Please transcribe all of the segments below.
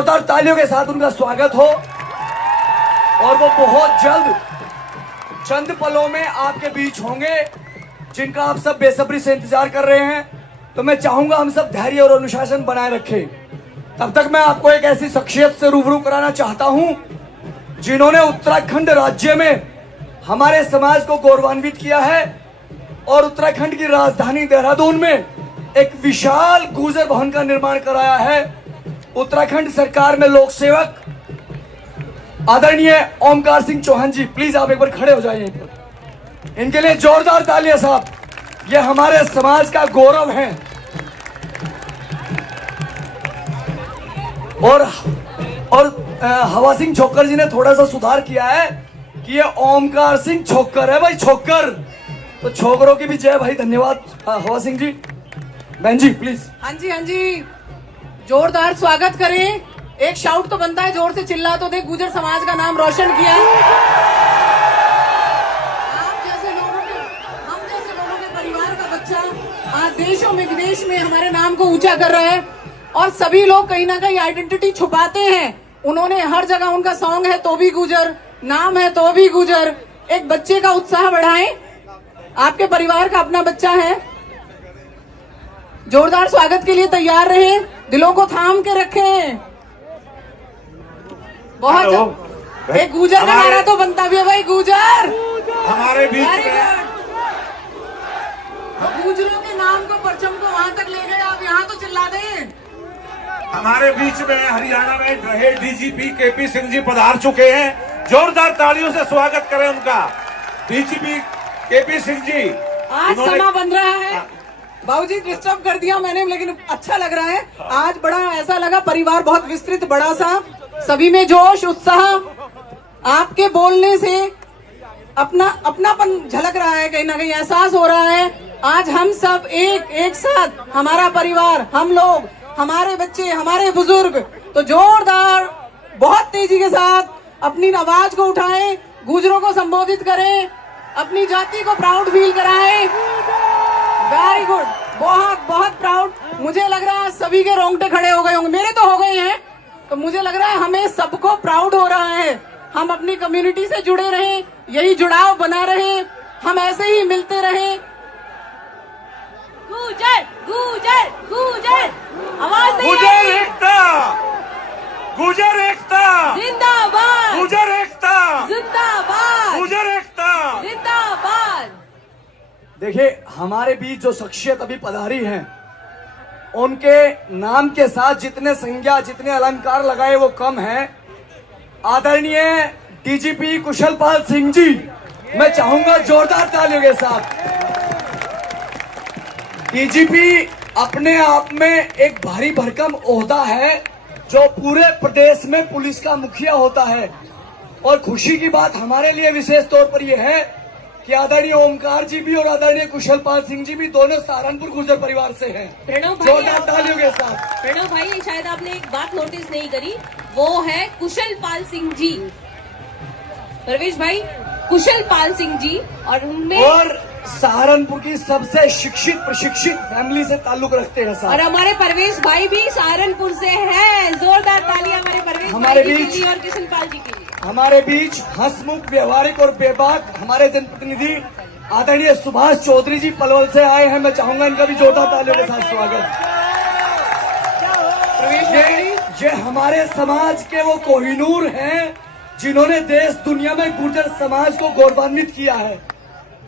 जोरदार तालियों के साथ उनका स्वागत हो और वो बहुत जल्द चंद पलों में आपके बीच होंगे जिनका आप सब बेसब्री से इंतजार कर रहे हैं। तो मैं चाहूंगा हम सब धैर्य और अनुशासन बनाए रखें। तब तक मैं आपको एक ऐसी शख्सियत से रूबरू कराना चाहता हूं जिन्होंने उत्तराखंड राज्य में हमारे समाज को गौरवान्वित किया है और उत्तराखंड की राजधानी देहरादून में एक विशाल गुर्जर भवन का निर्माण कराया है। उत्तराखंड सरकार में लोक सेवक आदरणीय ओमकार सिंह चौहान जी, प्लीज आप एक बार खड़े हो जाइए। इनके लिए जोरदार तालियां साहब, ये हमारे समाज का गौरव है। और हवा सिंह छोक्कर जी ने थोड़ा सा सुधार किया है कि ये ओमकार सिंह छोक्कर है भाई, छोक्कर। तो छोकरों की भी जय भाई, धन्यवाद। हवा सिंह जी, बहन जी प्लीज। हाँ जी, जोरदार स्वागत करें। एक शाउट तो बनता है, जोर से चिल्ला तो दे, गुर्जर समाज का नाम रोशन किया। आप जैसे लोगों के, हम जैसे लोगों के परिवार का बच्चा आज देशों में विदेश में हमारे नाम को ऊंचा कर रहा है। और सभी लोग कहीं ना कहीं आइडेंटिटी छुपाते हैं। उन्होंने हर जगह, उनका सॉन्ग है तो भी गुर्जर, नाम है तो भी गुर्जर। एक बच्चे का उत्साह बढ़ाएं, आपके परिवार का अपना बच्चा है। जोरदार स्वागत के लिए तैयार रहें, दिलों को थाम के रखें। बहुत एक गुर्जर का नारा तो बनता भी है भाई, गुर्जर हमारे बीच में। गुर्जरों के नाम को, परचम को वहां तक ले गए, आप यहाँ तो चिल्ला दें। हमारे बीच में हरियाणा में रहे डीजीपी केपी सिंह जी पधार चुके हैं। जोरदार तालियों से स्वागत करें उनका। डीजीपी केपी सिंह जी, आज समा बन रहा है। बाबूजी डिस्टर्ब कर दिया मैंने, लेकिन अच्छा लग रहा है। आज बड़ा ऐसा लगा, परिवार बहुत विस्तृत बड़ा सा, सभी में जोश उत्साह। आपके बोलने से अपनापन झलक रहा है, कहीं ना कहीं एहसास हो रहा है। आज हम सब एक साथ, हमारा परिवार, हम लोग, हमारे बच्चे, हमारे बुजुर्ग, तो जोरदार बहुत तेजी के साथ अपनी आवाज को उठाएं, गुर्जरों को संबोधित करें, अपनी जाति को प्राउड फील कराएं। वेरी गुड, बहुत बहुत प्राउड। मुझे लग रहा है सभी के रोंगटे खड़े हो गए होंगे, मेरे तो हो गए हैं। तो मुझे लग रहा है हमें सबको प्राउड हो रहा है। हम अपनी कम्युनिटी से जुड़े रहें, यही जुड़ाव बना रहे, हम ऐसे ही मिलते रहें। गुर्जर गुर्जर गुर्जर, आवाज नहीं गुर्जर आई। एकता, गुर्जर एकता जिंदाबाद, गुर्जर एकता जिंदाबाद, गुर्जर एकता जिंदाबाद। देखिए, हमारे बीच जो शख्सियत अभी पधारी हैं, उनके नाम के साथ जितने संज्ञा, जितने अलंकार लगाए वो कम हैं। आदरणीय डीजीपी कुशलपाल सिंह जी, मैं चाहूंगा जोरदार तालियों के साथ। डीजीपी अपने आप में एक भारी भरकम ओहदा है जो पूरे प्रदेश में पुलिस का मुखिया होता है। और खुशी की बात हमारे लिए विशेष तौर पर यह है कि आदरणीय ओमकार जी भी और आदरणीय कुशलपाल सिंह जी भी दोनों सहारनपुर गुर्जर परिवार से हैं। जोरदार तालियों के साथ। प्रणव भाई, शायद आपने एक बात नोटिस नहीं करी, वो है कुशलपाल सिंह जी। परवेश भाई, कुशलपाल सिंह जी, और उनमें और सहारनपुर की सबसे शिक्षित प्रशिक्षित फैमिली से ताल्लुक रखते हैं साहब। और हमारे परवेश भाई भी सहारनपुर से हैं। जोरदार तालियां हमारे परवेश हमारे भाई बीच के लिए और कृष्णपाल जी के लिए। हमारे बीच हंसमुख, व्यवहारिक और बेबाक हमारे जनप्रतिनिधि आदरणीय सुभाष चौधरी जी पलवल से आए हैं। मैं चाहूंगा इनका भी जोरदार तालियों के साथ स्वागत। ये हमारे समाज के वो कोहिनूर हैं जिन्होंने देश दुनिया में गुर्जर समाज को गौरवान्वित किया है।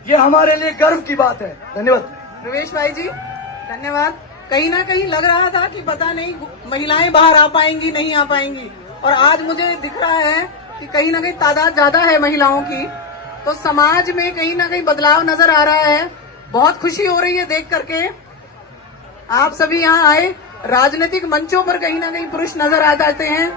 ये हमारे लिए गर्व की बात है। धन्यवाद प्रवेश भाई जी, धन्यवाद। कहीं ना कहीं लग रहा था कि पता नहीं महिलाएं बाहर आ पाएंगी नहीं आ पाएंगी, और आज मुझे दिख रहा है कि कहीं ना कहीं तादाद ज्यादा है महिलाओं की। तो समाज में कहीं ना कहीं बदलाव नजर आ रहा है। बहुत खुशी हो रही है देख करके। आप सभी यहाँ आए, राजनीतिक मंचों पर कहीं ना कहीं पुरुष नजर आ जाते हैं,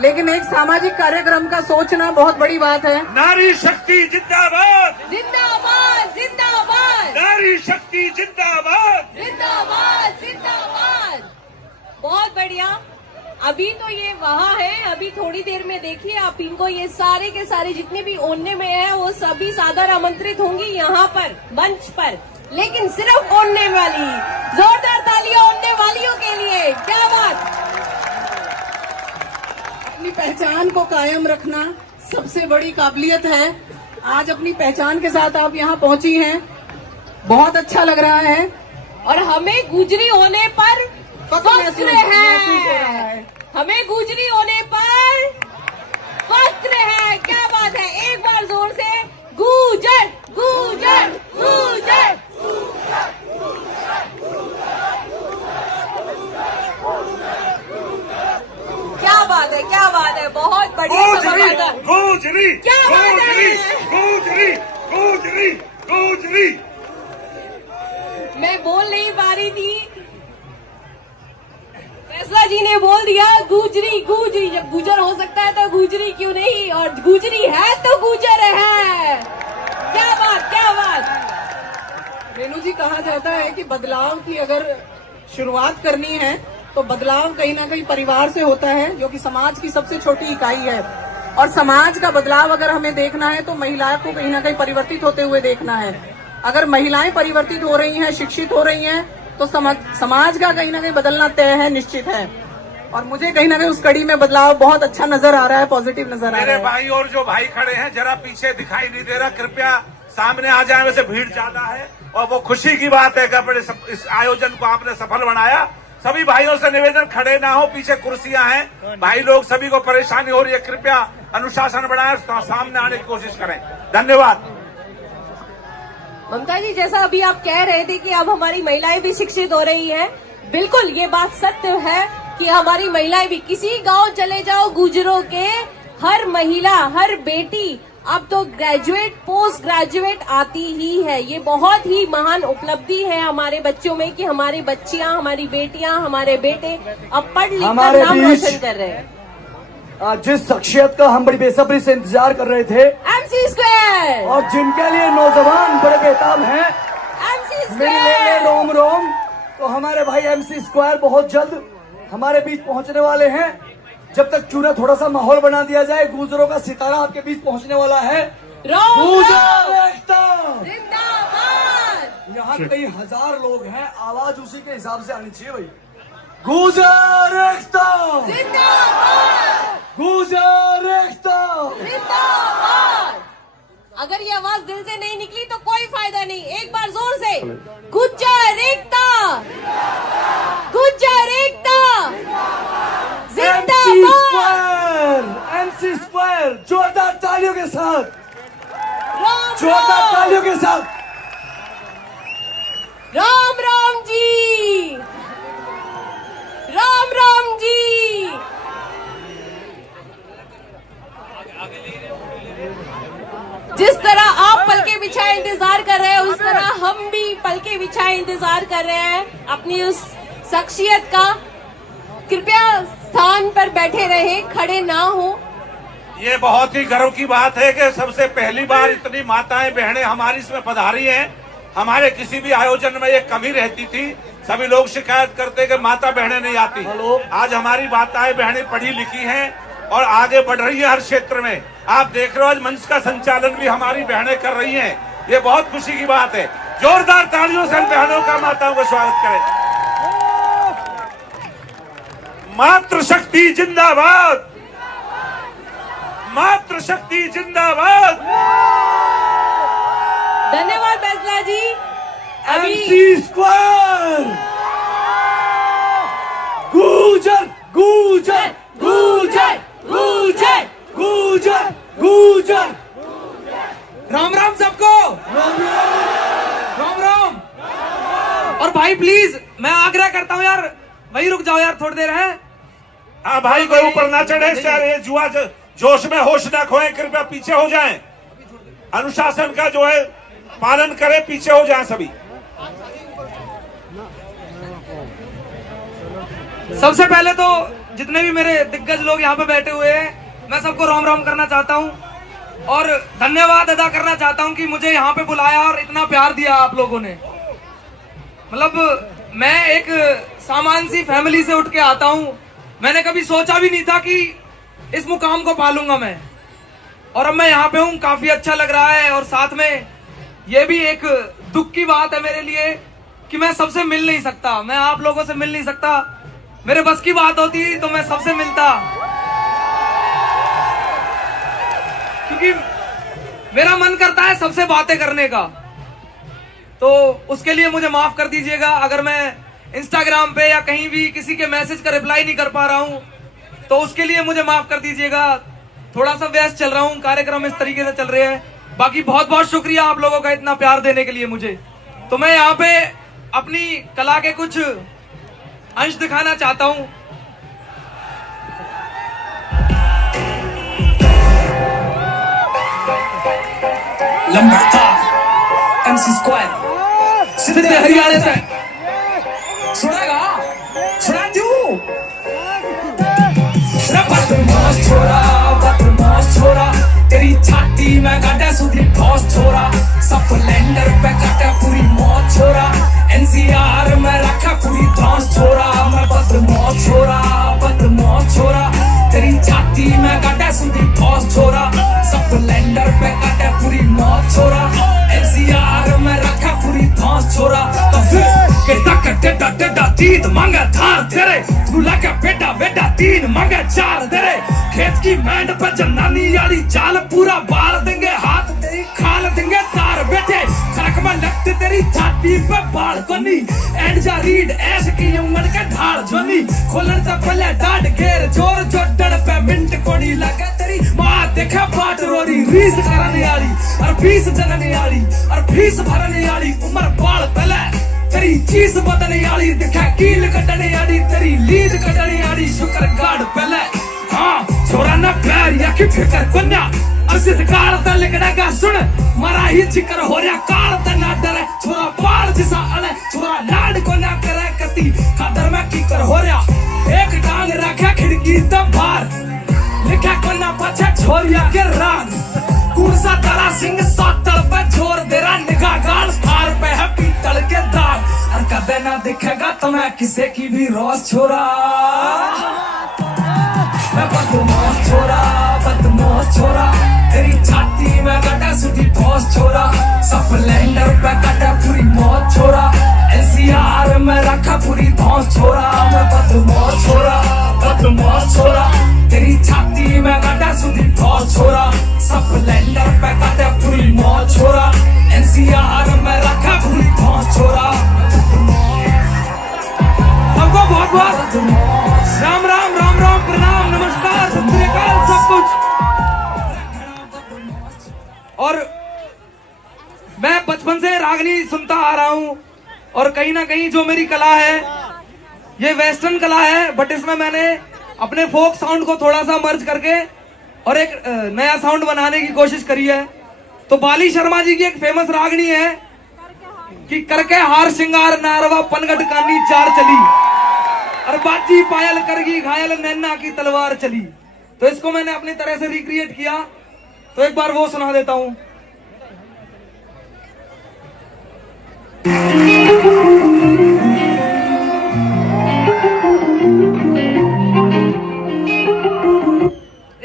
लेकिन एक सामाजिक कार्यक्रम का सोचना बहुत बड़ी बात है। नारी शक्ति जिंदाबाद, जिंदाबाद जिंदाबाद, नारी शक्ति जिंदाबाद, जिंदाबाद जिंदाबाद। बहुत बढ़िया। अभी तो ये वहाँ है, अभी थोड़ी देर में देखिए आप इनको, ये सारे के सारे जितने भी ओढ़ने में है वो सभी सादर आमंत्रित होंगी यहाँ पर मंच पर। लेकिन सिर्फ ओढ़ने वाली, जोरदार तालियां ओढ़ने वालियों के लिए। क्या बात। अपनी पहचान को कायम रखना सबसे बड़ी काबिलियत है। आज अपनी पहचान के साथ आप यहाँ पहुंची हैं, बहुत अच्छा लग रहा है और हमें गुजरी होने पर महसूस हो रहा है। हमें गुजरी होने पर फक्र है। क्या बात है, एक बार जोर से गुजर गुजर गुजर। क्या बात है, क्या बात है, बहुत बढ़िया सफलता। गुजरी क्या बात है, गुजरी गुजरी गुजरी। मैं बोल नहीं पा रही थी, फैसला जी ने बोल दिया गुजरी गुजरी। जब गुजर हो सकता है तो गुजरी क्यों नहीं, और गुजरी है तो गुजर है। क्या बात, क्या बात। रेणु जी, कहा जाता है कि बदलाव की अगर शुरुआत करनी है तो बदलाव कहीं ना कहीं परिवार से होता है, जो कि समाज की सबसे छोटी इकाई है। और समाज का बदलाव अगर हमें देखना है तो महिलाओं को कहीं ना कहीं परिवर्तित होते हुए देखना है। अगर महिलाएं परिवर्तित हो रही हैं, शिक्षित हो रही हैं, तो समाज का कहीं ना कहीं बदलना तय है, निश्चित है। और मुझे कहीं ना कहीं उस कड़ी में बदलाव बहुत अच्छा नजर आ रहा है, पॉजिटिव नजर आ रहा मेरे है। भाई और जो भाई खड़े हैं जरा पीछे दिखाई नहीं दे रहा, कृपया सामने आ जाए। वैसे भीड़ ज्यादा है और वो खुशी की बात है कि अपने इस आयोजन को आपने सफल बनाया। सभी भाइयों से निवेदन, खड़े ना हो, पीछे कुर्सियां हैं, भाई लोग सभी को परेशानी हो रही है, कृपया अनुशासन बनाए, सामने आने की कोशिश करें। धन्यवाद। ममता जी, जैसा अभी आप कह रहे थे कि अब हमारी महिलाएं भी शिक्षित हो रही हैं, बिल्कुल ये बात सत्य है कि हमारी महिलाएं भी, किसी गांव चले जाओ गुजरों के, हर महिला, हर बेटी अब तो ग्रेजुएट, पोस्ट ग्रेजुएट आती ही है। ये बहुत ही महान उपलब्धि है हमारे बच्चों में कि हमारी बच्चियां, हमारी बेटियां, हमारे बेटे अब पढ़ लिख कर नाम रोशन कर रहे हैं। जिस शख्सियत का हम बड़ी बेसब्री से इंतजार कर रहे थे, MC स्क्वायर, और जिनके लिए नौजवान बड़े बेताब हैं, MC मेरे स्क्वायर। रोम रोम, तो हमारे भाई MC स्क्वायर बहुत जल्द हमारे बीच पहुंचने वाले हैं। जब तक क्यों ना थोड़ा सा माहौल बना दिया जाए, गुजरों का सितारा आपके बीच पहुंचने वाला है। गुजर एकता जिंदाबाद। यहाँ कई हजार लोग हैं, आवाज उसी के हिसाब से आनी चाहिए भाई। गुजर एकता जिंदाबाद गुजर एकता। जिंदाबाद। अगर ये आवाज दिल से नहीं निकली तो कोई फायदा नहीं, एक बार जोर से गुज्जर एकता, गुज्जर एकता जिंदाबाद। MC स्क्वायर जोरदार तालियों के साथ, राम जोरदार राम, तालियों के साथ। राम राम जी, राम राम जी। जिस तरह आप पलके बिछाए इंतजार कर रहे हैं, उस तरह हम भी पलके बिछाए इंतजार कर रहे हैं अपनी उस शख्सियत का। कृपया स्थान पर बैठे रहे, खड़े ना हो। ये बहुत ही गर्व की बात है कि सबसे पहली बार इतनी माताएं बहनें हमारी इसमें पधारी हैं। हमारे किसी भी आयोजन में ये कमी रहती थी, सभी लोग शिकायत करते कि माता बहनें नहीं आती। आज हमारी माताएं बहनें पढ़ी लिखी हैं और आगे बढ़ रही है हर क्षेत्र में। आप देख रहे हो आज मंच का संचालन भी हमारी बहनें कर रही हैं, ये बहुत खुशी की बात है। जोरदार तालियों से हम बहनों का, माताओं का स्वागत करें। मातृशक्ति जिंदाबाद, मातृशक्ति जिंदाबाद। धन्यवाद फैसला जी। अभी MC स्क्वायर गुजर गुजर गुजर गुजर गुजर गुजर। राम राम सबको, राम राम। और भाई प्लीज मैं आग्रह करता हूँ यार, वही रुक जाओ यार, थोड़ी देर है। हाँ भाई, कोई ऊपर ना चढ़े, ये जुआ जोश में होश ना खोएं, कृपया पीछे हो जाएं। अनुशासन का जो है पालन करें, पीछे हो जाएं सभी। सबसे पहले तो जितने भी मेरे दिग्गज लोग यहाँ पे बैठे हुए हैं, मैं सबको राम राम करना चाहता हूँ और धन्यवाद अदा करना चाहता हूँ कि मुझे यहाँ पे बुलाया और इतना प्यार दिया आप लोगों ने। मतलब मैं एक सामान्य सी फैमिली से उठ के आता हूँ, मैंने कभी सोचा भी नहीं था कि इस मुकाम को पालूंगा मैं, और अब मैं यहाँ पे हूँ, काफी अच्छा लग रहा है। और साथ में ये भी एक दुख की बात है मेरे लिए कि मैं सबसे मिल नहीं सकता, मैं आप लोगों से मिल नहीं सकता। मेरे बस की बात होती तो मैं सबसे मिलता, मेरा मन करता है सबसे बातें करने का, तो उसके लिए मुझे माफ कर दीजिएगा अगर मैं इंस्टाग्राम पे या कहीं भी किसी के मैसेज का रिप्लाई नहीं कर पा रहा हूं, तो उसके लिए मुझे माफ कर दीजिएगा। थोड़ा सा व्यस्त चल रहा हूं, कार्यक्रम इस तरीके से चल रहे हैं। बाकी बहुत बहुत शुक्रिया आप लोगों का इतना प्यार देने के लिए मुझे। तो मैं यहाँ पे अपनी कला के कुछ अंश दिखाना चाहता हूं। लंबड़दार एमसी स्क्वायर सीधे हरियाणा से सुनेगा सुनाजू बदमाश छोरा तेरी छाती में काटे सुधी ठोस छोरा स्प्लेंडर पे काटे पूरी मौत छोरा एनसीआर में रखा पूरी धौस छोरा मैं बदमाश छोरा तेरी छाती में काटे सुधी ठोस छोरा स्प्लेंडर पे काटे पूरी मौत छोरा एनसीआर में रखा पूरी धौस छोरा तो फिर टेढ़ा टेढ़ा तीन मांगे धार तेरे तू लगा बेटा बेटा तीन मांगे चार तेरे खेत की मैंड पे जनानी यारी चाल पूरा बाल देंगे हाथ तेरी खाल देंगे तार बेटे सड़क में लगते तेरी छाती पे बाल कोनी एंड जा रीड ऐश की उम्र के ढाल जोनी खोलन से पहले डांट घेर जोर जोड़न पे मिनट कोनी लगे तेरी माँ देखा बाट रोरी रीस करने वाली और फीस जनने वाली और फीस भरने वाली उम्र बाल पहले तेरी चीज बदलने वाली दिखा कील कटने वाली तेरी लीड कटने वाली शुक्र गाड़ पहले हाँ छोरा ना प्यार या कि फिकर कोन्या अर्जित काल दा लिखना का सुन मारा ही जिक्र हो रहा काल दा ना डरे छोरा पाल जिसा अले छोरा लाड को ना करे कती खादर में की कर हो रहा एक टांग रखा खिड़की दा बाहर लिखा कोना पछे छोरिया के राग कुर्सा तारा सिंह सातल पे छोड़ देरा निगाह गाल फार पे है पीतल के दाग और कदे ना दिखेगा तो मैं किसे की भी रोज छोरा मैं बदमाश छोरा तेरी छाती में कटा सुधी ठोस छोरा स्प्लेंडर पे कटा पूरी मौत छोरा एनसीआर में रखा पूरी धौस छोरा मैं बदमाश छोरा तेरी छाती में कटा सुधी ठोस छोरा स्प्लेंडर पे कटा पूरी मौत छोरा एनसीआर में रखा पूरी धौस छोरा। सबको बहुत बहुत राम राम राम राम प्रणाम नमस्कार सत श्री अकाल सब कुछ। और मैं बचपन से रागनी सुनता आ रहा हूं और कहीं ना कहीं जो मेरी कला है ये वेस्टर्न कला है, बट इसमें मैंने अपने फोक साउंड को थोड़ा सा मर्ज करके और एक नया साउंड बनाने की कोशिश करी है। तो बाली शर्मा जी की एक फेमस रागनी है कि करके हार श्रृंगार नारवा पनगट कानी चार चली और बाजी पायल करगी घायल नैना की तलवार चली। तो इसको मैंने अपनी तरह से रिक्रिएट किया, तो एक बार वो सुना देता हूं।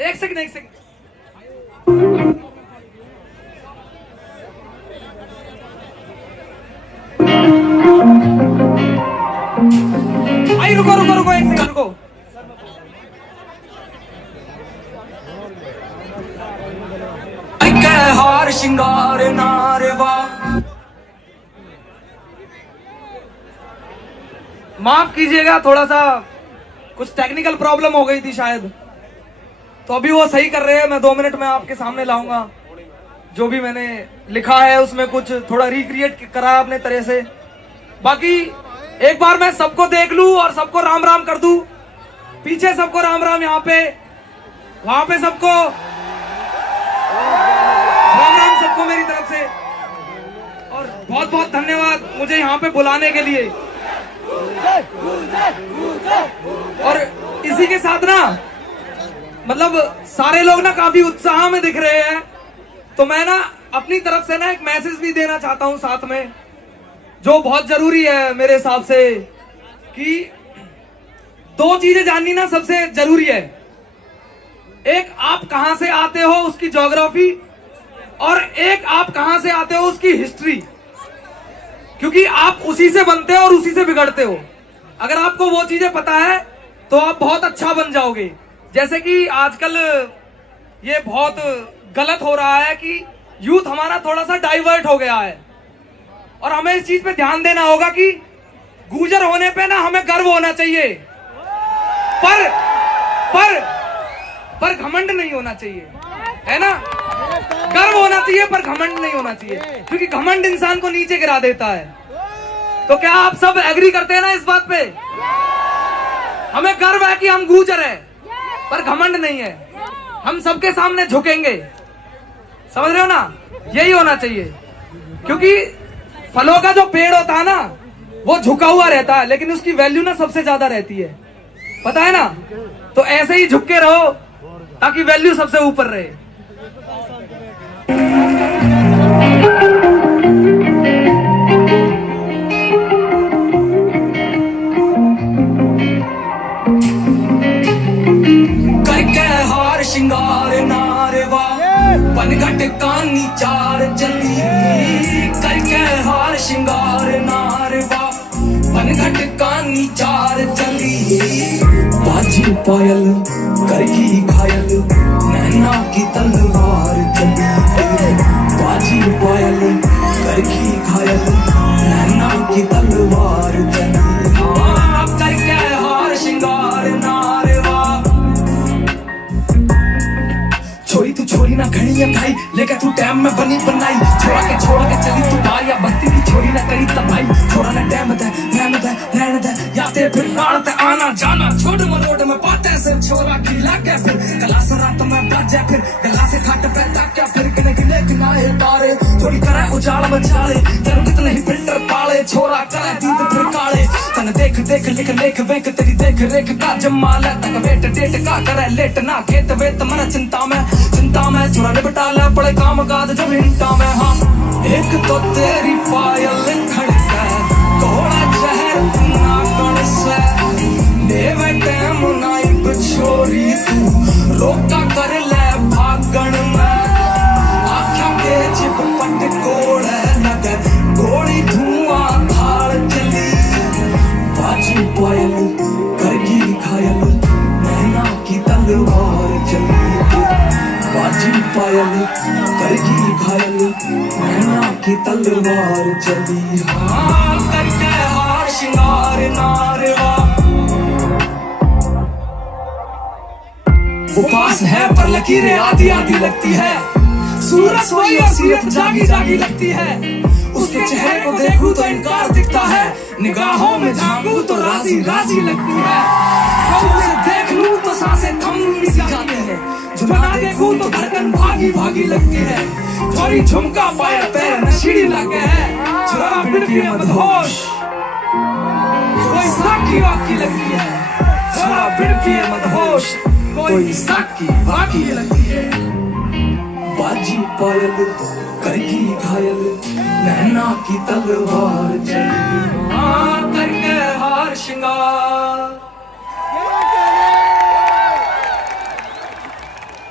एक सेकंड आई रुको एक सेकंड रुको। हार श्रृंगार नारवा माफ कीजिएगा, थोड़ा सा कुछ टेक्निकल प्रॉब्लम हो गई थी शायद, तो अभी वो सही कर रहे हैं। मैं 2 मिनट में आपके सामने लाऊंगा। जो भी मैंने लिखा है उसमें कुछ थोड़ा रिक्रिएट करा है अपने तरह से। बाकी एक बार मैं सबको देख लूं और सबको राम राम कर दूं। पीछे सबको राम राम, यहाँ पे वहां पे सबको राम राम, सबको मेरी तरफ से। और बहुत बहुत धन्यवाद मुझे यहाँ पे बुलाने के लिए। और इसी के साथ ना मतलब सारे लोग ना काफी उत्साह में दिख रहे हैं, तो मैं ना अपनी तरफ से ना एक मैसेज भी देना चाहता हूं साथ में, जो बहुत जरूरी है मेरे हिसाब से। कि 2 चीजें जाननी ना सबसे जरूरी है। एक, आप कहां से आते हो उसकी ज्योग्राफी, और एक आप कहां से आते हो उसकी हिस्ट्री। क्योंकि आप उसी से बनते हो और उसी से बिगड़ते हो। अगर आपको वो चीजें पता है तो आप बहुत अच्छा बन जाओगे। जैसे कि आजकल ये बहुत गलत हो रहा है कि यूथ हमारा थोड़ा सा डाइवर्ट हो गया है और हमें इस चीज पे ध्यान देना होगा कि गुर्जर होने पे ना हमें गर्व होना चाहिए, पर घमंड नहीं होना चाहिए, है ना। गर्व होना चाहिए पर घमंड नहीं होना चाहिए, क्योंकि घमंड इंसान को नीचे गिरा देता है। तो क्या आप सब एग्री करते हैं ना इस बात पे? हमें गर्व है कि हम गुर्जर हैं, पर घमंड नहीं है, हम सबके सामने झुकेंगे, समझ रहे हो ना। यही होना चाहिए, क्योंकि फलों का जो पेड़ होता है ना वो झुका हुआ रहता है, लेकिन उसकी वैल्यू ना सबसे ज्यादा रहती है, पता है ना। तो ऐसे ही झुक के रहो ताकि वैल्यू सबसे ऊपर रहे। करके हार श्रृंगार नारवा बनघट कानी चार चली, करके हार श्रृंगार नारवा बनघट कानी चार चली। बाजी पायल करगी घायल नैना की तलवार चली, बाजी पायल करगी घायल नैना की तलवार चली। हाँ, करके हार श्रृंगार नारवा। छोरी तू छोरी ना घड़ी खाई, लेके तू टैम में बनी बनाई, छोड़ के चली तू बाया बत्ती की छोरी ना करी तबाई। छोड़ा ना टैम दे रहने दे याते फिर नाड़ते आना जाना, छोड़ मरोड़ में पाते से छोरा खिला के फिर गला से रात में बाजे, फिर गला से खाट पे ताक्या फिर किने किनारे तारे। थोड़ी करे उजाड़ बचाले तेरे कितने ही फिल्टर पाले, छोरा करे दीद फिर काले। तन देख लिख लेख वेख तेरी देख रेख का जमाल है, तक वेट डेट का करे लेट ना खेत वेत मन चिंता में छोरा निपटा ले पड़े काम काज जब हिंटा में। हाँ, एक तो तेरी पायल खड़का घोड़ा शहर ना गण से देवे टैम नाइब छोरी तू रोका कर ले भागण में। आँखों के चिप पट कोड़ नगर गोली धुआं थाल चली, बाजी पायल करगी घायल नैना की तलवार चली, बाजी पायल करगी घायल नैना की तलवार चली। हाँ, करके हार श्रृंगार नारवा। वो पास है पर लकीरें आधी आधी लगती है, सूरज सोई और सीरत जागी जागी लगती है। उसके चेहरे को देखूं तो इनकार दिखता है, निगाहों में झांकूं तो राजी राजी लगती है। उसे देख लूं तो सांसें थम सी जाती है, जो ना देखूं तो धड़कन भागी भागी लगती है। थोड़ी झुमका पाया पैर नशीली लगे है, छुरा बिड़की मदहोश कोई साकी वाकी लगती है, छुरा बिड़की मदहोश कोई साकी वाकी लगती है। बाजी पायल करगी घायल नैना की तलवार चली, हाँ, करके हार श्रृंगार।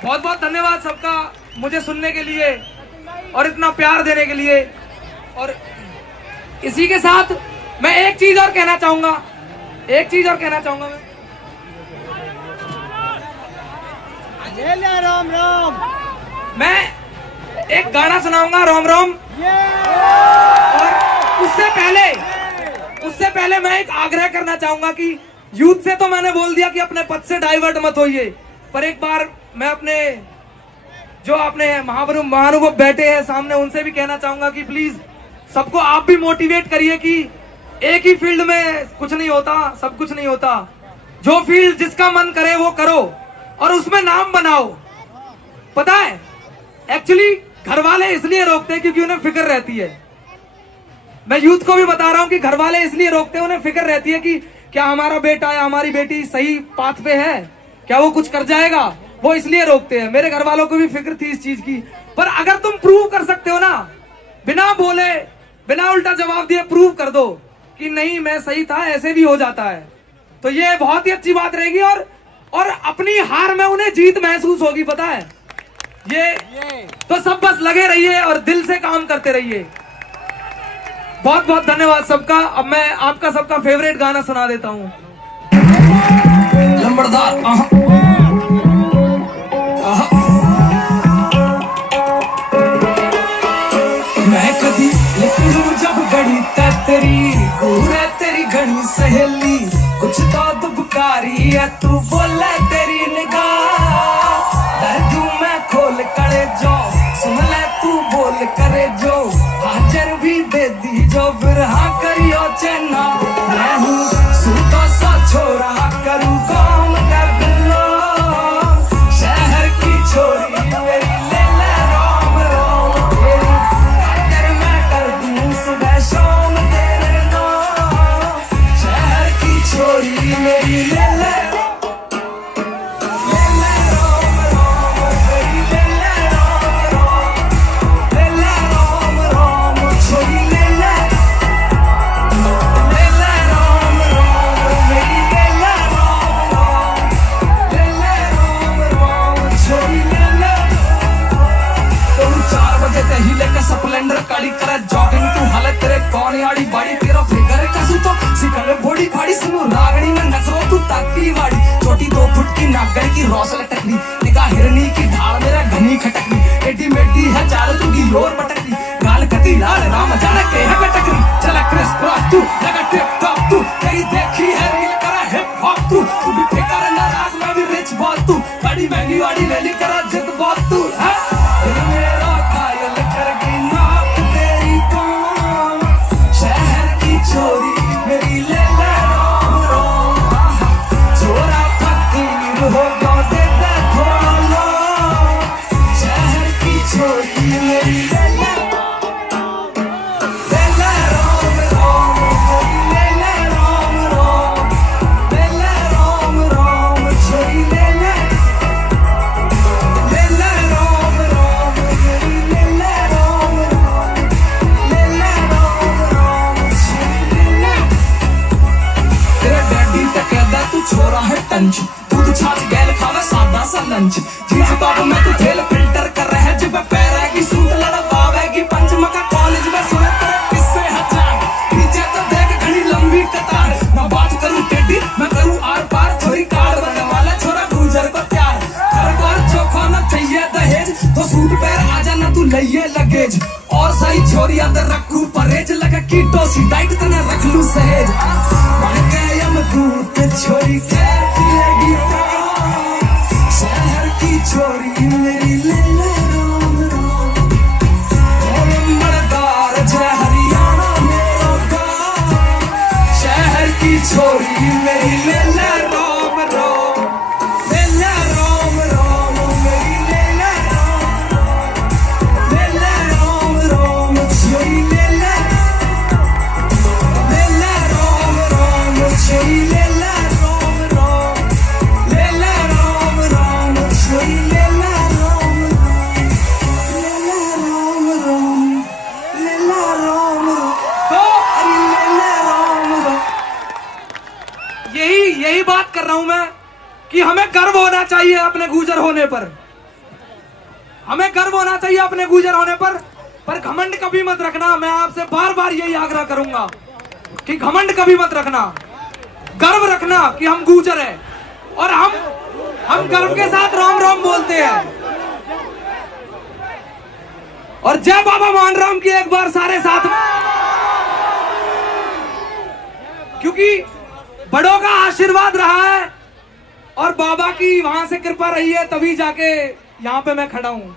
बहुत बहुत धन्यवाद सबका मुझे सुनने के लिए और इतना प्यार देने के लिए। और इसी के साथ मैं एक चीज और कहना चाहूंगा राम राम। मैं एक गाना सुनाऊंगा रोम रोम, और उससे पहले मैं एक आग्रह करना चाहूंगा कि यूथ से तो मैंने बोल दिया कि अपने पद से डाइवर्ट मत होइए, पर एक बार मैं अपने जो अपने महानुभव बैठे हैं सामने उनसे भी कहना चाहूंगा कि प्लीज सबको आप भी मोटिवेट करिए कि एक ही फील्ड में कुछ नहीं होता, सब कुछ नहीं होता। जो फील्ड जिसका मन करे वो करो और उसमें नाम बनाओ। पता है एक्चुअली घर वाले इसलिए रोकते हैं क्योंकि उन्हें फिक्र रहती है। मैं यूथ को भी बता रहा हूं कि घर वाले इसलिए रोकते हैं, उन्हें फिक्र रहती है कि क्या हमारा बेटा या हमारी बेटी सही पाथ पे है, क्या वो कुछ कर जाएगा, वो इसलिए रोकते हैं। मेरे घर वालों को भी फिक्र थी इस चीज की, पर अगर तुम प्रूव कर सकते हो ना, बिना बोले बिना उल्टा जवाब दिए प्रूव कर दो कि नहीं मैं सही था, ऐसे भी हो जाता है, तो ये बहुत ही अच्छी बात रहेगी। और अपनी हार में उन्हें जीत महसूस होगी, पता है ये। तो सब बस लगे रहिए और दिल से काम करते रहिए। बहुत बहुत धन्यवाद सबका। अब मैं आपका सबका फेवरेट गाना सुना देता हूँ। लंबड़दार तेरी दूर है तेरी घनी सहेली कुछ तो दुबकारी है तू बोले तेरी निगाह दर्दू मैं खोल करे जो सुन ले तू बोल करे जो हाजर भी दे दी जो फिर हाँ करियो चेना मैं हूँ सूतो सा छोरा करूँ कौन कर बिल्लो शहर की छोरी मेरी ले ले रोम रोम तेरी खातिर मैं कर दूँ सुबह शाम तेरे नाम शहर की छोरी मेरी ले ले स्प्लेंडर काली करे जॉगिंग तू हालत तेरे कौन याड़ी बाड़ी तेरा फिगर कसू तो सिकल बॉडी फाड़ी सुनो रागड़ी में नखरो तू ताकती वाड़ी छोटी 2 फुट की नागड़ की रौसल टकरी निगाह हिरनी की ढाल मेरा घनी खटकनी एडी मेडी है चाल तू की लोर पटकनी गाल कती लाल राम जाने के है पटकनी चला क्रिस क्रॉस तू लगा टिप टॉप तू तेरी देखी है रील करा हिप हॉप तू भी फिकर नाराज मैं भी रिच बहुत तू बड़ी महंगी वाड़ी ले ली करा जिद बहुत तू है मेरा घायल कर गई नाक तेरी कौन शहर की छोरी मेरी ले ले रोम रोम छोरा फकीर हो गो दे दे थोड़ा लो शहर की छोरी मेरी ले ले रोम रोम मेरी ले रोम रोम ले ले रोम रोम छोरी ले ले रोम रोम मेरी ले ले रोम रोम छोरी ले ले तेरा डैडी तो कहता तू छोरा है टंच दूध छाछ गैल खावे सादा सा लंच जींस टॉप में तू फेल फिल्टर कर रहा है जब पैर है की सूट लड़ा पावेगी पंचमका कॉलेज में सुने तेरे किस्से हजार पीछे तो देख घड़ी लंबी कतार मैं बात करूं टेडी मैं करूं आर पार छोरी कार्ड बनने वाला छोरा गुजर को प्यार घर बार चोखा न चाहिए दहेज तो सूट पैर आजा ना तू लइए लगेज और सही छोरी अंदर रखू परहेज लगा कीटो सी डाइट तने रख लू सहेज मन के यम दूत छोरी कहती लगी शहर की छोरी मेरी ले ले रोम रोम मर्दार जय हरियाणा मेरा गाँव शहर की छोरी मेरी ले ले रोम रोम ले ले रोम रोम मेरी ले ले रोम रोम छोरी ले ले रोम रोम छोरी ले ले रोम रोम ले ले रोम रोम छोरी ले ले रोम रोम ले ले रोम रोम तो अरे ले ले रोम रोम यही बात कर रहा हूं मैं कि हमें गर्व होना चाहिए अपने गुजर होने पर। हमें गर्व होना चाहिए अपने गुजर होने पर घमंड कभी मत रखना। मैं आपसे बार बार यही आग्रह करूंगा कि घमंड कभी मत रखना, गर्व रखना कि हम गुजर है और हम गर्व के साथ राम राम बोलते हैं। और जय बाबा मोहन राम की एक बार सारे साथ में, क्योंकि बड़ों का आशीर्वाद रहा है और बाबा की वहां से कृपा रही है, तभी जाके यहां पे मैं खड़ा हूं।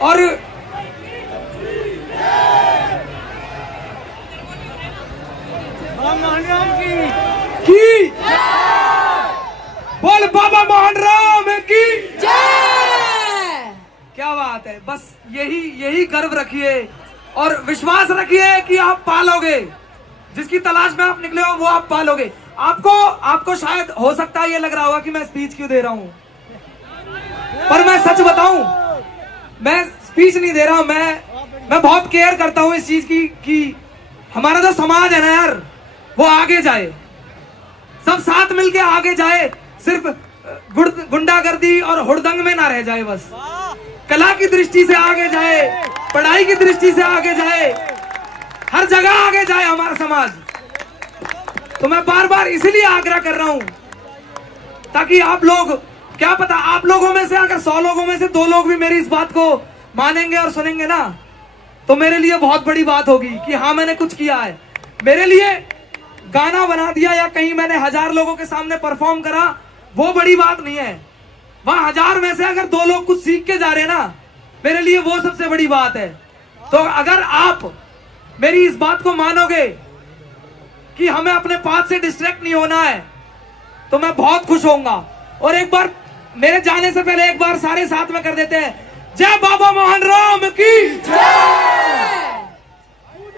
और की बोल बाबा मोहन राम की जय। क्या बात है। बस यही गर्व रखिए और विश्वास रखिए कि आप पालोगे, जिसकी तलाश में आप निकले हो वो आप पालोगे। आपको शायद हो सकता है ये लग रहा होगा कि मैं स्पीच क्यों दे रहा हूं, पर मैं सच बताऊं, मैं स्पीच नहीं दे रहा हूं। मैं बहुत केयर करता हूं इस चीज की कि हमारा जो समाज है ना यार, वो आगे जाए, सब साथ मिलके आगे जाए, सिर्फ गुंडागर्दी और हुड़दंग में ना रह जाए, बस कला की दृष्टि से आगे जाए, पढ़ाई की दृष्टि से आगे जाए, हर जगह आगे जाए हमारा समाज। तो मैं बार बार इसीलिए आग्रह कर रहा हूं ताकि आप लोग क्या पता आप लोगों में से अगर 100 लोगों में से 2 लोग भी मेरी इस बात को मानेंगे और सुनेंगे ना, तो मेरे लिए बहुत बड़ी बात होगी कि हाँ मैंने कुछ किया है। मेरे लिए गाना बना दिया या कहीं मैंने 1000 लोगों के सामने परफॉर्म करा, वो बड़ी बात नहीं है। वहां 1000 में से अगर 2 लोग कुछ सीख के जा रहे हैं ना, मेरे लिए वो सबसे बड़ी बात है। तो अगर आप मेरी इस बात को मानोगे कि हमें अपने पाथ से डिस्ट्रैक्ट नहीं होना है, तो मैं बहुत खुश होऊंगा। और एक बार मेरे जाने से पहले एक बार सारे साथ में कर देते हैं, जय बाबा मोहन राम की जय।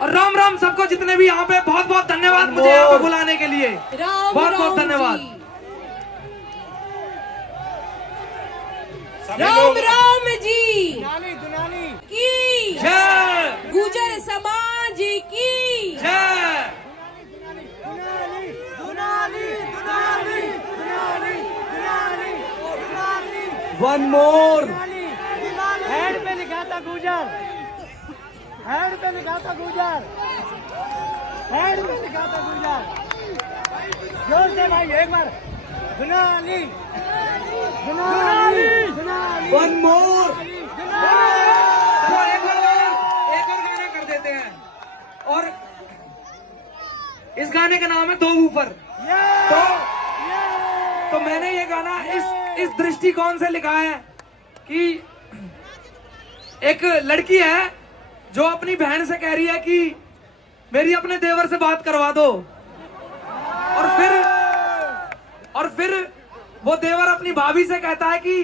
और राम राम सबको, जितने भी यहाँ पे, बहुत बहुत धन्यवाद मुझे यहाँ पे बुलाने के लिए, बहुत बहुत धन्यवाद। राम राम जी की जय, गुजर समाज की जय। One more. हेड पे लिखा था गुजर, हेड पे लिखा था गुजर, हेड पे लिखा था गुजर। जोर से भाई एक बार, दुनाली दुनाली दुनाली। One more. तो एक और गाना कर देते हैं, और इस गाने का नाम है दो ऊपर। तो मैंने ये गाना इस दृष्टिकोण से लिखा है कि एक लड़की है जो अपनी बहन से कह रही है कि मेरी अपने देवर से बात करवा दो, और फिर वो देवर अपनी भाभी से कहता है कि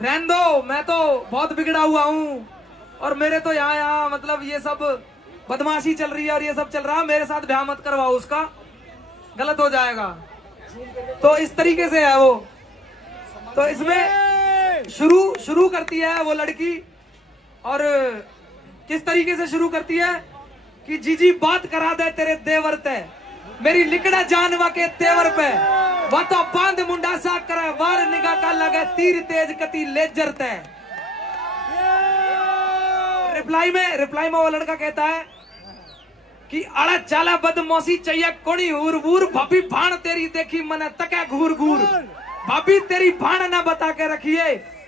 रहने दो, मैं तो बहुत बिगड़ा हुआ हूँ, और मेरे तो यहाँ मतलब ये सब बदमाशी चल रही है और ये सब चल रहा है, मेरे साथ ब्याह मत करवाओ, उसका गलत हो जाएगा। तो इस तरीके से है वो। तो इसमें शुरू करती है वो लड़की, और किस तरीके से शुरू करती है कि जीजी बात करा दे तेरे देवर ते, मेरी लिकड़ा जानवा के तेवर पे, वह तो बांध मुंडा सा करे, वार निगाह का लगे तीर तेज कती लेजर ते। रिप्लाई में वो लड़का कहता है कि अड़ा चाला बदमौसी चाहिए कोणी हूर वूर, भाभी भाण तेरी देखी मने तके घूर घूर, भाभी तेरी भाण ना बता के रखिए,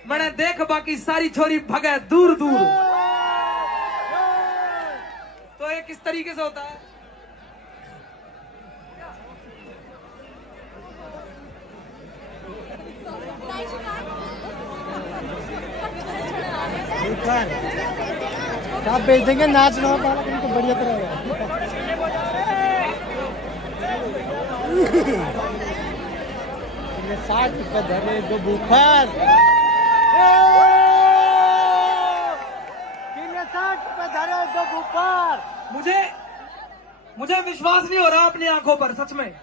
मैंने देख बाकी सारी छोरी भगे दूर दूर। तो ये किस तरीके से होता है? आप बेच देंगे, नाच ना पाला तुमको बढ़िया तरह। 60 रुपए धरे दो बुफर, 60 रुपए धरे दो बुफर। मुझे विश्वास नहीं हो रहा अपनी आंखों पर, सच में।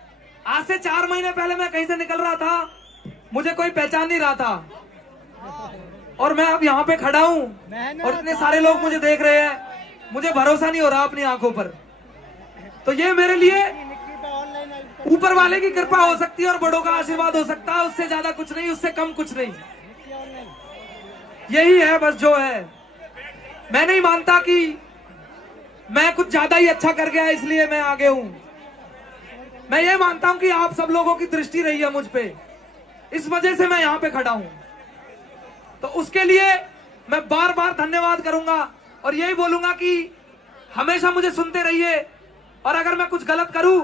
आज से 4 महीने पहले मैं कहीं से निकल रहा था, मुझे कोई पहचान नहीं रहा था, और मैं अब यहाँ पे खड़ा हूँ और इतने सारे लोग मुझे देख रहे हैं, मुझे भरोसा नहीं हो रहा अपनी आंखों पर। तो ये मेरे लिए ऊपर वाले की कृपा हो सकती है और बड़ों का आशीर्वाद हो सकता है, उससे ज्यादा कुछ नहीं, उससे कम कुछ नहीं। यही है बस जो है। मैं नहीं मानता कि मैं कुछ ज्यादा ही अच्छा कर गया इसलिए मैं आगे हूं। मैं ये मानता हूं कि आप सब लोगों की दृष्टि रही है मुझ पे, इस वजह से मैं यहाँ पे खड़ा हूं। तो उसके लिए मैं बार बार धन्यवाद करूंगा और यही बोलूंगा कि हमेशा मुझे सुनते रहिए, और अगर मैं कुछ गलत करूं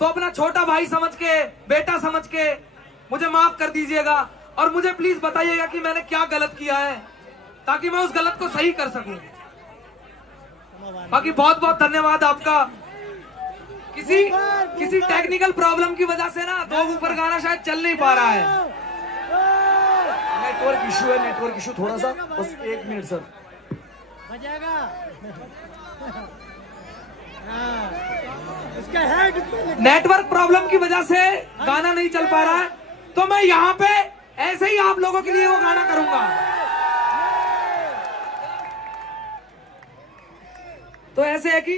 तो अपना छोटा भाई समझ के, बेटा समझ के मुझे माफ कर दीजिएगा, और मुझे प्लीज बताइएगा कि मैंने क्या गलत किया है, ताकि मैं उस गलत को सही कर सकूं। बाकी बहुत बहुत धन्यवाद आपका। किसी टेक्निकल प्रॉब्लम की वजह से ना दो ऊपर गाना शायद चल नहीं पा रहा है। नेटवर्क इशू है, नेटवर्क इशू थोड़ा सा, बस 1 मिनट सर। बजाएगा। इसका हेड नेटवर्क प्रॉब्लम की वजह से गाना नहीं चल पा रहा है, तो मैं यहाँ पे ऐसे ही आप लोगों के लिए वो गाना करूंगा। तो ऐसे है कि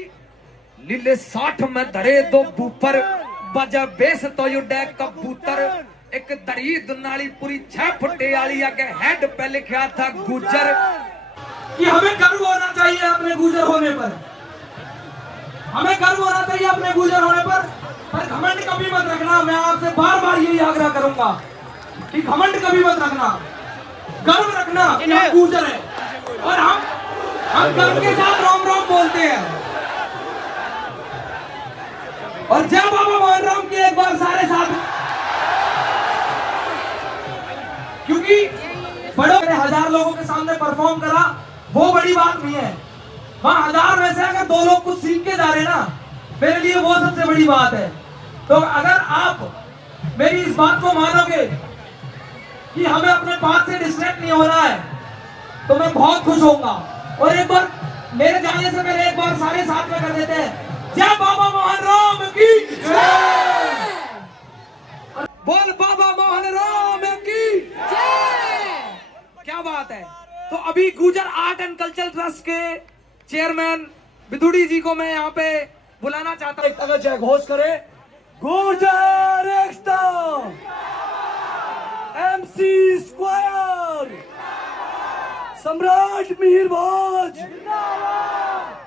लीले 60 में धरे दो बूपर, बजा बेस तो यू डैक कबूतर, एक दरी दुनाली पूरी 6 फुटे वाली आगे हेड पे लिखा था गुजर। कि हमें गर्व होना चाहिए अपने गुजर होने पर। हमें गर्व होना चाहिए अपने गुर्जर होने पर घमंड कभी मत रखना। मैं आपसे बार बार यही आग्रह करूंगा कि घमंड कभी मत रखना, गर्व रखना कि हम गुर्जर है और हम गर्व के साथ राम राम बोलते हैं। और जय बाबा मोहन राम की एक बार सारे साथ, क्योंकि बड़ों ने 1000 लोगों के सामने परफॉर्म करा, वो बड़ी बात नहीं है। वहां 1000 में से अगर 2 लोग कुछ सीख के जा रहे ना, मेरे लिए वो सबसे बड़ी बात है। तो अगर आप मेरी इस बात को मानोगे कि हमें अपने पास से डिस्ट्रैक्ट नहीं हो रहा है, तो मैं बहुत खुश होऊंगा। और एक बार मेरे जाने से पहले एक बार सारे साथ में कर देते हैं, जय बाबा मोहन राम की जय। बोल बाबा मोहन राम की जय। क्या बात है। तो अभी Gurjar art and culture trust के चेयरमैन बिधुड़ी जी को मैं यहाँ पे बुलाना चाहता हूँ। अगर जय घोष करे, गुर्जर एकता, MC स्क्वायर, सम्राट मिहिर भोज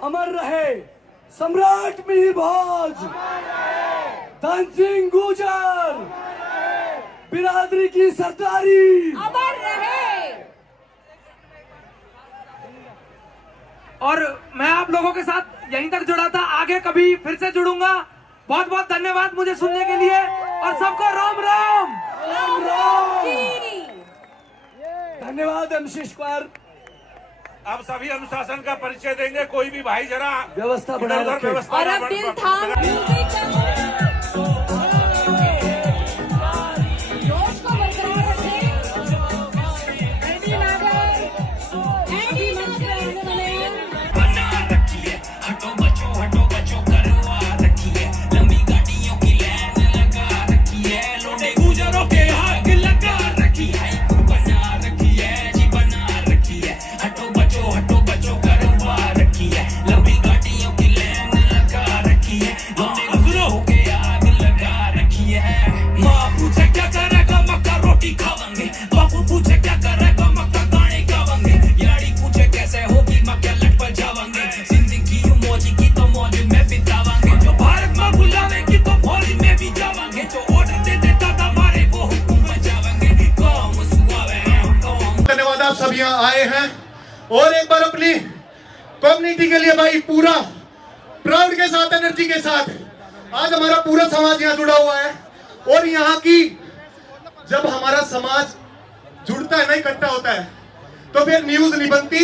अमर रहे, सम्राट मिहिर भोज, धन सिंह गुर्जर बिरादरी की सरदारी अमर रहे। और मैं आप लोगों के साथ यहीं तक जुड़ा था, आगे कभी फिर से जुड़ूंगा। बहुत बहुत धन्यवाद मुझे सुनने के लिए और सबको राम राम। राम राम। धन्यवाद MC स्क्वायर। अब सभी अनुशासन का परिचय देंगे। कोई भी भाई जरा व्यवस्था बनाए इधर-उधर रखें। व्यवस्था और ना अब दिल बन- थाम म्यूजिक जोश को बरकरार रखें। एडी नागर, एडी नागर बना रखिए, हटो बचो करवा रखिए, लंबी गाड़ियों की लाइन लगा रखिए, लोटे गुजरों के आग लगा रखिए, बना रखिए जी बना रखिए, हटो बचो करवा रखिए, लंबी गाड़ियों की लाइन लगा रखिए, लोटे गुजरों के आग लगा रखिए। माँ पूछे क्या करेगा मक्का रोटी खावांगे, बापू पूछे क्या करेगा मक्का गाने गावांगे, यारी पूछे कैसे होगी मक्का लट पर जावांगे, जिंदगी मौज की तो मौज में बितावांगे, जो भारत माँ बुलावेगी तो फौज में भी जावांगे, जो ऑर्डर दे देता था हमारे वो हुक्म बजावांगे, काम सुआवे काम। धन्यवाद, आप सब यहाँ आए हैं और एक बार अपनी कम्युनिटी के लिए भाई पूरा प्राउड के साथ, एनर्जी के साथ आज हमारा पूरा समाज यहाँ जुड़ा हुआ है। और यहाँ की जब हमारा समाज जुड़ता है ना, इकट्ठा होता है, तो फिर न्यूज नहीं बनती,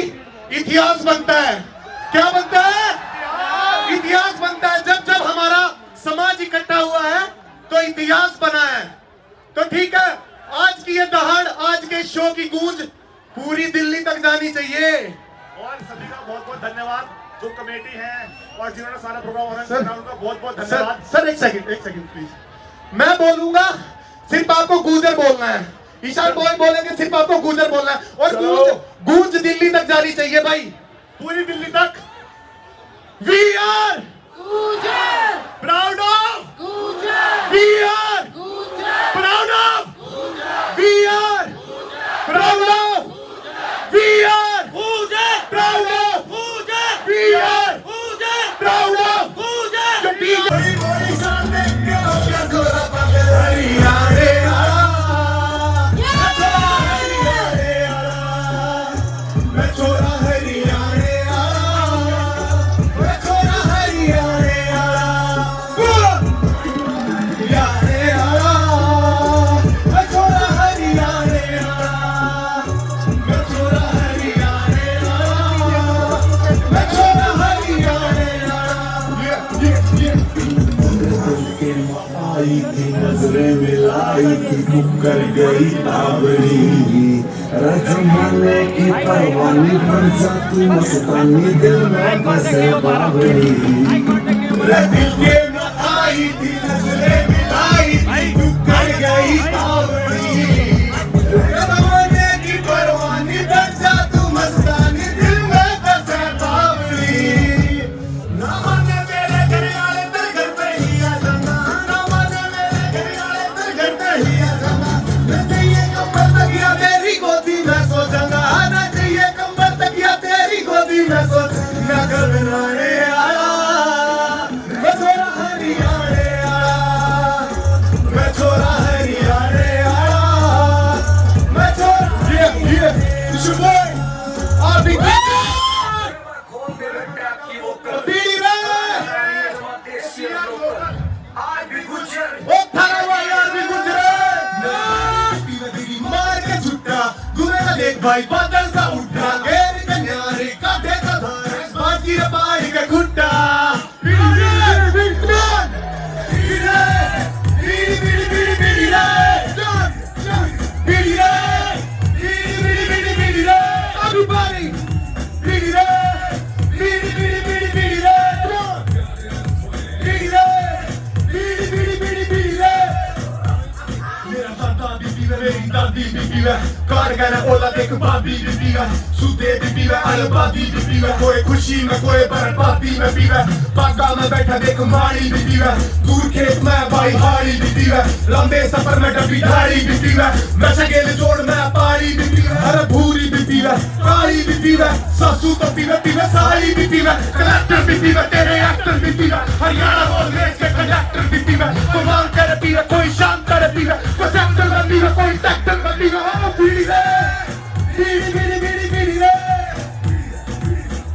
इतिहास बनता है। क्या बनता है? इतिहास बनता है। जब जब हमारा समाज इकट्ठा हुआ है तो इतिहास बना है। तो ठीक है, आज की ये दहाड़, आज के शो की गूंज पूरी दिल्ली तक जानी चाहिए। और सभी का बहुत बहुत धन्यवाद, जो कमेटी है और जिन्होंने सारा प्रोग्राम ऑर्गेनाइज किया, उनका बहुत बहुत धन्यवाद। सर एक सेकंड प्लीज। मैं बोलूंगा, सिर्फ आपको गुर्जर बोलना है। ईशान बॉय बोलेंगे, सिर्फ आपको गुर्जर बोलना है। और गूंज दिल्ली तक जानी चाहिए भाई, पूरी दिल्ली तक। We are Gurjar, proud of Gurjar, we are Gurjar, proud of we are proud of we are proud of we are proud of नजरें मिलाई थी तू कर गई ताबड़ी, रजमाने की परवानी बन जा तू मस्तानी, दिल में बसे बाबरी। दिल के में आई थी नजरें मिलाई थी तू कर गई ताबड़ी, रजमाने की परवानी बन जा तू मस्तानी, दिल में बसे बाबरी। ना माने मेरे घर वाले तेरे घर पे ही आ जाना, ना माने मेरे घर वाले तेरे घर पे ही आ जाना, मैं चाहिए कंबल तकिया तेरी गोदी में सो जाऊंगा, ना चाहिए कंबल तकिया तेरी गोदी में सो जाऊंगा। घर बनाने आया बीड़ी में ओ थारा हुआ यार भी गुजरे बीड़ी मार के छुट्टा घूमेगा देख भाई बादल सा उठा घेर के न्यारे काटे का धार बाजी रे बाई के खुट्टा बीड़ी रे बीड़ी रे बीड़ी बीड़ी बीड़ी बीड़ी रे बीड़ी रे बीड़ी बीड़ी बीड़ी रे everybody बीड़ी रे बीड़ी बीड़ी बीड़ी बीड़ी रे बीड़ी रे बीड़ी बीड़ी बीड़ी बीड़ी रे मेरा दादा बीबी वे मेरी दादी बीबी वे कार गया ओला देख बाबी बीबी वे सुदे बीबी वे अलबादी बीबी वे कोई खुशी में कोई बर्बादी में बीबी पाका में बैठा देख माड़ी बीबी वे दूर खेत में भाई हाड़ी बीबी वे लंबे सफर में डबी ढाड़ी बीबी वे मैं शगेल जोड़ में पाड़ी बीबी वे हर भूरी बीबी वे काली बीबी वे सासू तो पीवे पीवे साली बीबी वे कलेक्टर बीबी वे तेरे एक्टर बीबी वे हरियाणा रोडवेज के कंडक्टर बीबी वे कोई मांग करे पीवे कोई शान करे पीवे कोई सेक्टर में पीवे कोई सेक्टर में पीवे हाँ बीड़ी रे बीड़ी बीड़ी बीड़ी बीड़ी रे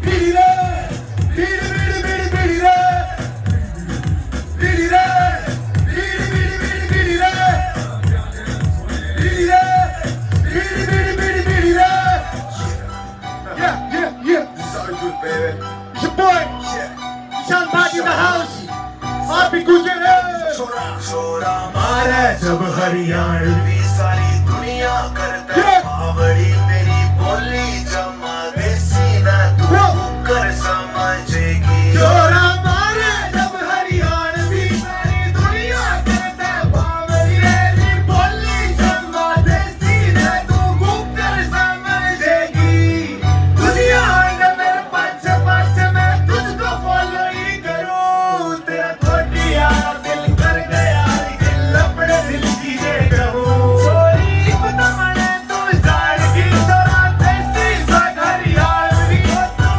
बीड़ी रे बीड़ी बीड़ी बीड़ी बीड़ी रे बीड़ी रे बीड़ी बीड़ी बीड़ी बीड़ी रे बीड़ी रे बीड़ी बीड़ी बीड़ी बीड़ी रे yeah it's your boy Sean Party in the house Happy Gujare छोरा मारे जब हरियाणवी सारी दुनिया करता आवड़ी मेरी बोली जमा देसी ना तू कर समझेगी छोरा मारे जब हरियाणवी सारी दुनिया करता आवड़ी मेरी बोली जमा देसी ना तू कर समझेगी दुनिया आएगा मेरे पाछे पाछे मैं तुझको फॉलो ही करूं तेरा थोड़ी यार दिल कर गया लपड़े दिल की दे कहूं चोरी पता मने तू जाड़ की तोरा देसी सा हरियाणवी हो तू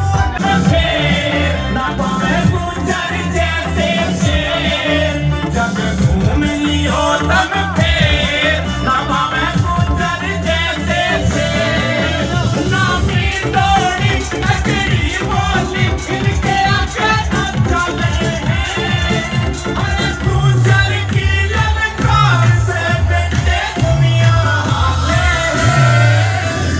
ना पावे गुजर जैसे शेर जब घूम लियो तब फिर ना पावे गुजर जैसे शेर ना भी तोड़ी अकड़ी बोली फिर के आके अच्छा लगे अरे गुजर की ललकार से बेटे दुनिया हाले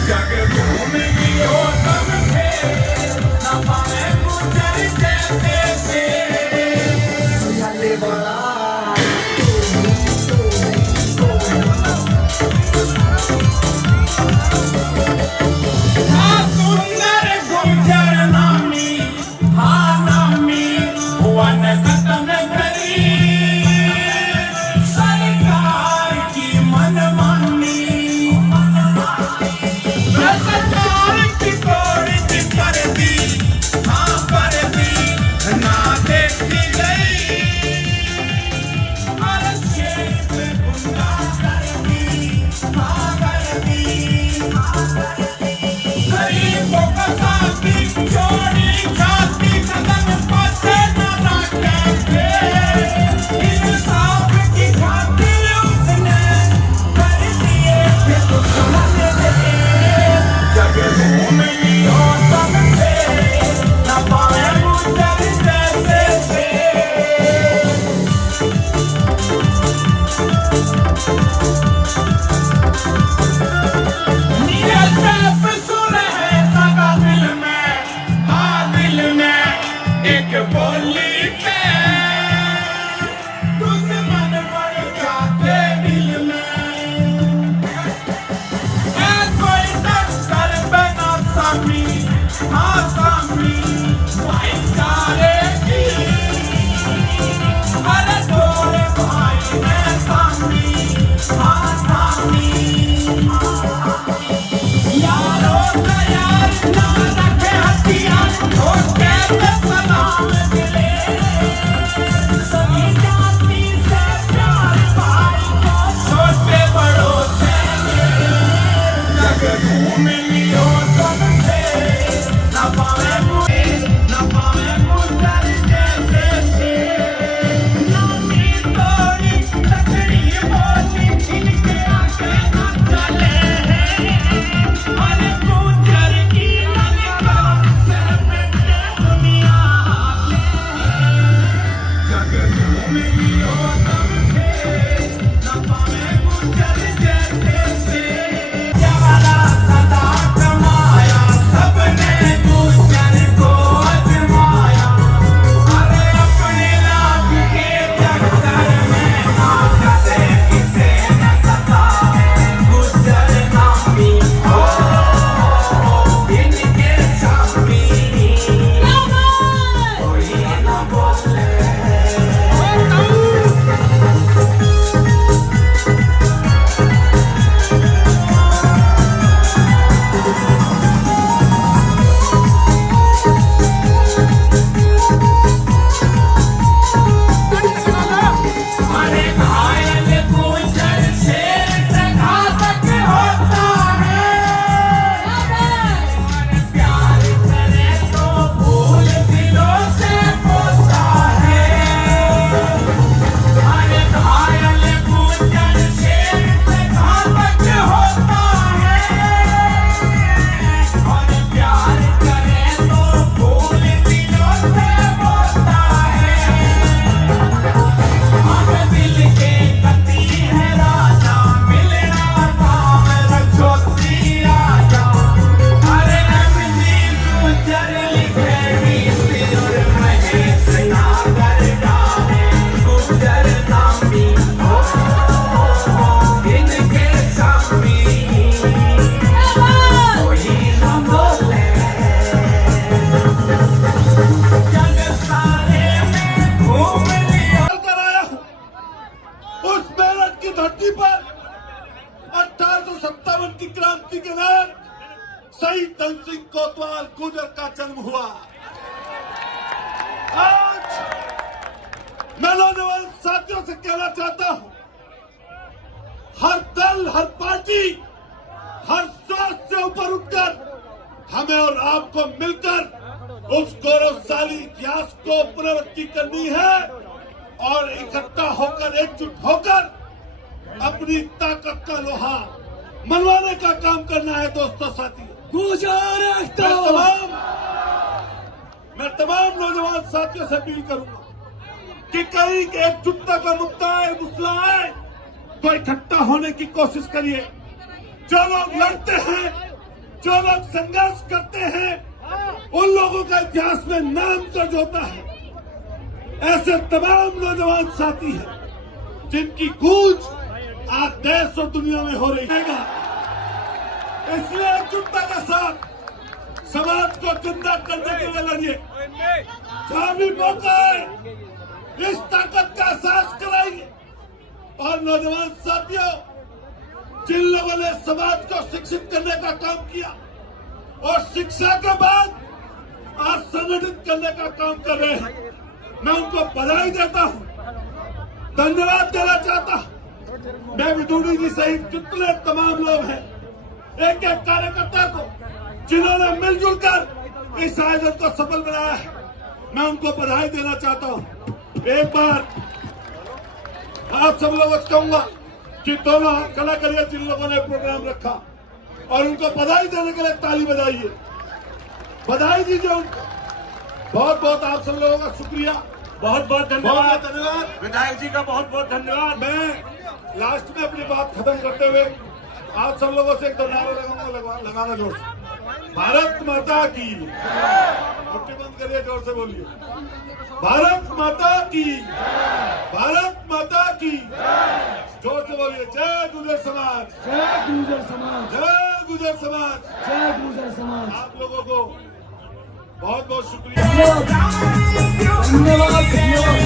जग घूम लियो तब फिर ना पावे गुजर जैसे शेर चले बड़ा सुंदर गुजर नामी हाँ नामी हुआ न खत्म करी सरकार की मनमानी सरकार की थोड़ी सी कर दी हाँ कर दी ना देखी गई हर शेर पे गुंडा कर दी हाँ कर दी गरीबों का साथी चोरी छाती कदम पासे न रखेंगे इंसाफ की खातिर उसने कर दिए थे दुश्मन जग घूम लियो तब से न पाए गुजर जैसे नीरज सुन है सगा दिल में हाँ दिल में एक बोली पे दुश्मन बढ़ जाते दिल में कोई टक्कर बना सामी हाँ सामी भाईचारे की अरे तोरे भाई ने सामी हाँ सामी यारो का यार ना रखे हथियार ठोक के सलाम मिले सभी जाति से प्यार भाई को छोटे बड़ों से जग घूम लियो तब से न पावे लोगों से कहना चाहता हूं, हर दल, हर पार्टी, हर सोच से ऊपर उठकर हमें और आपको मिलकर उस गौरवशाली इतिहास को पुनरावृत्ति करनी है और इकट्ठा होकर, एकजुट होकर अपनी ताकत का लोहा मनवाने का काम करना है। दोस्तों, साथियों, मैं तमाम नौजवान साथियों से अपील करूंगा कि कहीं एकजुटता का मुद्दा है, मसला है, तो इकट्ठा होने की कोशिश करिए। जो लोग लड़ते हैं, जो लोग संघर्ष करते हैं, उन लोगों का इतिहास में नाम दर्ज होता है। ऐसे तमाम नौजवान साथी हैं जिनकी गूंज आज देश और दुनिया में हो रही है। इसलिए एकजुटता के साथ समाज को जिंदा करने के लिए लड़िए। जहां भी मौका है, इस ताकत का एहसास कराइए। और नौजवान साथियों, जिन लोगों ने समाज को शिक्षित करने का काम किया और शिक्षा के बाद आज संगठित करने का काम कर रहे हैं, मैं उनको बधाई देता हूं, धन्यवाद देना चाहता हूं। मैं विदुड़ी जी सहित जितने तमाम लोग हैं, एक एक कार्यकर्ता को जिन्होंने मिलजुल कर इस आयोजन को सफल बनाया है, मैं उनको बधाई देना चाहता हूं। एक बार आप सब लोगों से कहूंगा कि दोनों हाथ खड़ा करिए जिन लोगों ने प्रोग्राम रखा, और उनको बधाई देने के लिए ताली बजाइए, बधाई दीजिए उनको। बहुत बहुत आप सब लोगों का शुक्रिया, बहुत बहुत धन्यवाद। विधायक जी का बहुत बहुत धन्यवाद। मैं लास्ट में अपनी बात खत्म करते हुए आप सब लोगों से एक दो नारा लगाना जोर से। भारत माता की, मुट्ठी बंद करिए, जोर से बोलिए, भारत माता की, भारत माता की, जोर से बोलिए, जय गुर्जर समाज, जय गुर्जर समाज, जय गुर्जर समाज, जय गुर्जर समाज। आप लोगों को बहुत बहुत शुक्रिया, धन्यवाद, धन्यवाद।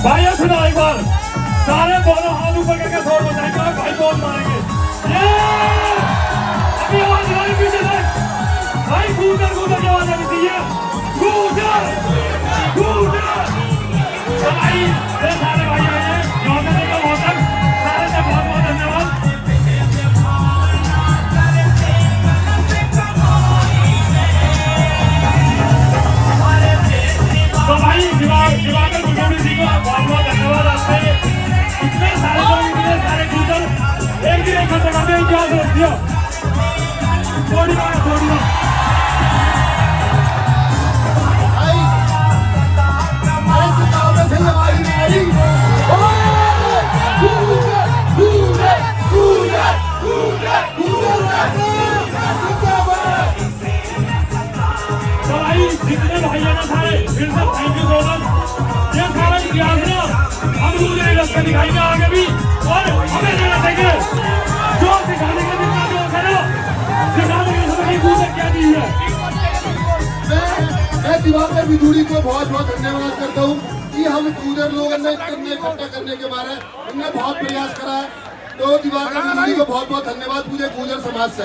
भाइयों सुनो एक बार, सारे बोलो, हाथ ऊपर करके शोर मचाएंगे और भाई बोल मारेंगे। अभी आवाज हमारी पीछे से भाई, गूजर गूजर की आवाज आनी चाहिए, गूजर गूजर। भाई ये सारे भाई आए हैं, योजना का मौसम, सारे से बहुत बहुत धन्यवाद। तो भाई दिवाकर गुजरी जी को बहुत बहुत धन्यवाद। आपसे इतने सारे लोग, इतने सारे गूजर एक दिन इकट्ठे करके इतिहास रख दिया। थोड़ी बात, थोड़ी बात। तो भाई जितने भाई है ना सारे, फिर से थैंक यू सो मच। ये सारा इतिहास ना हम दूसरे रास्ते दिखाएंगे आगे भी, और हमें देना चाहिए जो सिखाने के जितना जो करो, सिखाने के समय गूजर क्या चीज है। मैं दिवाकर विदुड़ी को बहुत बहुत धन्यवाद करता हूँ कि हम गूजर लोगों ने इकट्ठा करने के बारे में हमने बहुत प्रयास करा है। तो दिवाकर विदुड़ी को बहुत बहुत धन्यवाद पूरे गूजर समाज से।